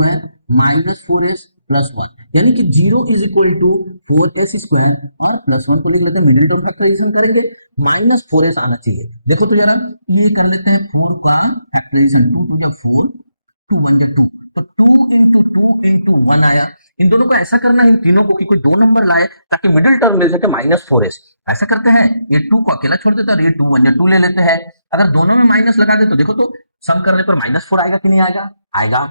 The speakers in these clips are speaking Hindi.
स्क्वायर माइनस 4s प्लस 1, यानी कि 0 is equal to 4s square और प्लस 1 को लिख लेते हैं, मिडिल टर्म फैक्टराइजेशन करेंगे, माइनस 4s आना चाहिए। देखो तो जरा ये कर लेते हैं 4 का फैक्टराइजेशन, 2 या 4 2 1 या 2, तो 2 into 1 आया। इन दोनों को ऐसा करना है, इन तीनों को कि कोई दो नंबर लाए ताकि मिडिल टर्म मिल सके माइनस 4s। ऐसा करते हैं, ये 2 को अकेला छोड़ देते हैं और ये 2 1 या 2 ले लेते हैं। अगर दोनों में माइनस लगा दे तो देखो तो सम करने पर माइनस 4 आएगा कि नहीं आएगा, आएगा।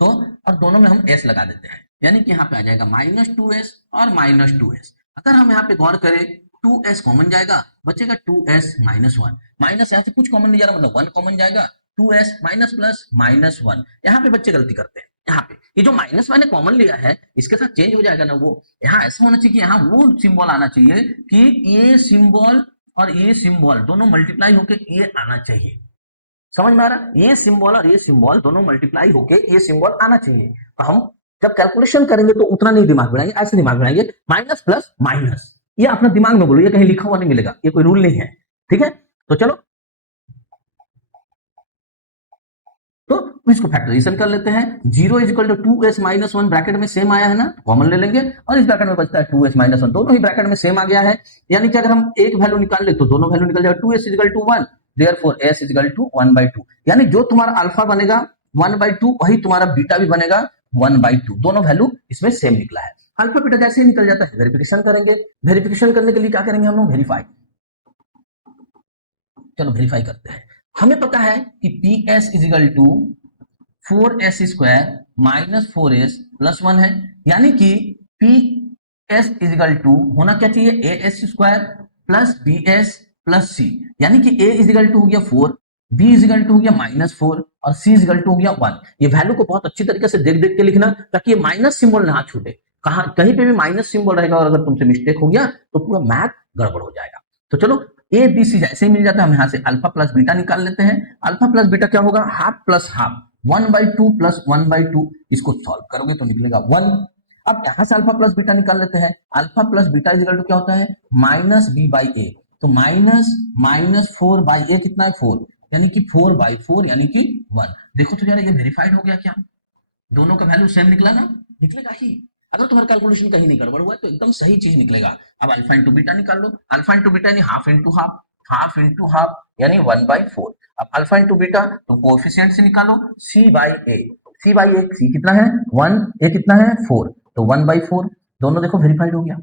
तो अब दोनों में हम s लगा देते हैं, यानी कि यहाँ पे आ जाएगा माइनस 2s और माइनस 2s। अगर हम यहाँ पे गौर करें 2s कॉमन जाएगा, बचेगा 2s माइनस 1, माइनस यहाँ से कुछ कॉमन नहीं जा रहा, मतलब 1 कॉमन जाएगा, 2s माइनस प्लस माइनस 1। यहाँ पे बच्चे गलती करते हैं, यहाँ पे ये जो माइनस मैंने कॉमन लिया है इसके साथ चेंज हो जाएगा ना, वो यहाँ ऐसा होना चाहिए कि यहाँ वो सिंबल आना चाहिए कि ये सिंबल और ये सिंबल दोनों मल्टीप्लाई होके ये आना चाहिए। समझ में आ रहा, ये सिंबल और ये सिंबल दोनों मल्टीप्लाई होके ये सिंबल आना चाहिए। तो हम जब कैलकुलेशन करेंगे तो उतना नहीं दिमाग बनाएंगे, ऐसे दिमाग बनाएंगे माइनस प्लस माइनस, ये अपना दिमाग में बोलो, ये कहीं लिखा हुआ नहीं मिलेगा, ये कोई रूल नहीं है, ठीक है। तो चलो तो इसको फैक्टराइजेशन कर लेते हैं। 0 is equal to 2s minus 1 bracket में सेम आया है ना, कॉमन ले लेंगे और इस ब्रैकेट में बचता है 2s माइनस 1, दोनों ही ब्रैकेट में सेम आ गया है। यानी कि अगर हम एक वैल्यू निकाल ले तो दोनों वैल्यू निकल जाएगा, 2s is equal to 1, therefore s is equal to 1/2, यानी जो तुम्हारा अल्फा बनेगा 1/2 वही तुम्हारा बीटा भी बनेगा 1/2, दोनों वैल्यू इसमें सेम निकला है। अल्फा बीटा जैसे ही निकल जाता है वेरिफिकेशन करेंगे, वेरिफिकेशन करने के लिए क्या करेंगे हम लोग, वेरीफाई। चलो वेरीफाई करते हैं। हमें पता है कि PS is equal to 4s square minus 4s plus 1 है, यानी कि PS इज इक्वल टू होना क्या चाहिए, as square plus bs plus c, यानी कि a इज इक्वल टू हो गया 4, b इज इक्वल टू हो गया माइनस 4 और c इज इक्वल टू हो गया 1। ये वैल्यू को बहुत अच्छी तरीके से देख देख के लिखना ताकि ये माइनस सिंबल ना छूटे, कहां कहीं पे भी माइनस सिंबल रहेगा और अगर तुमसे मिस्टेक हो गया तो पूरा मैथ गड़बड़ हो जाएगा। तो चलो ए बी सी जैसे ही मिल जाता है, हम यहाँ से अल्फा प्लस बीटा निकाल लेते हैं। अल्फा प्लस बीटा क्या होगा, हाफ प्लस हाफ, 1/2 प्लस 1/2, इसको सॉल्व करोगे तो निकलेगा 1। अब यहाँ से अल्फा प्लस बीटा निकाल लेते हैं। Alpha plus beta is equal to क्या होता है, माइनस बी बाई ए, तो माइनस माइनस 4 बाई ए कितना है 4, यानी कि 4/4 यानी कि 1। देखो तो यार ये वेरीफाइड हो गया क्या, दोनों का वैल्यू सेम निकला ना, निकलेगा ही। अगर तुम्हारा कैलकुलेशन कहीं नहीं गड़बड़ हुआ तो एकदम सही चीज निकलेगा। अब अल्फा इंटू बीटा निकाल लो, अल्फा इंटू बीटा यानी half into half, half into half यानी 1/4। अब अल्फा इंटू बीटा तो कोएफिशिएंट से निकालो, c by A, c by A, c कितना है 1, ए कितना है 4, तो 1/4, दोनों देखो वेरीफाइड हो गया।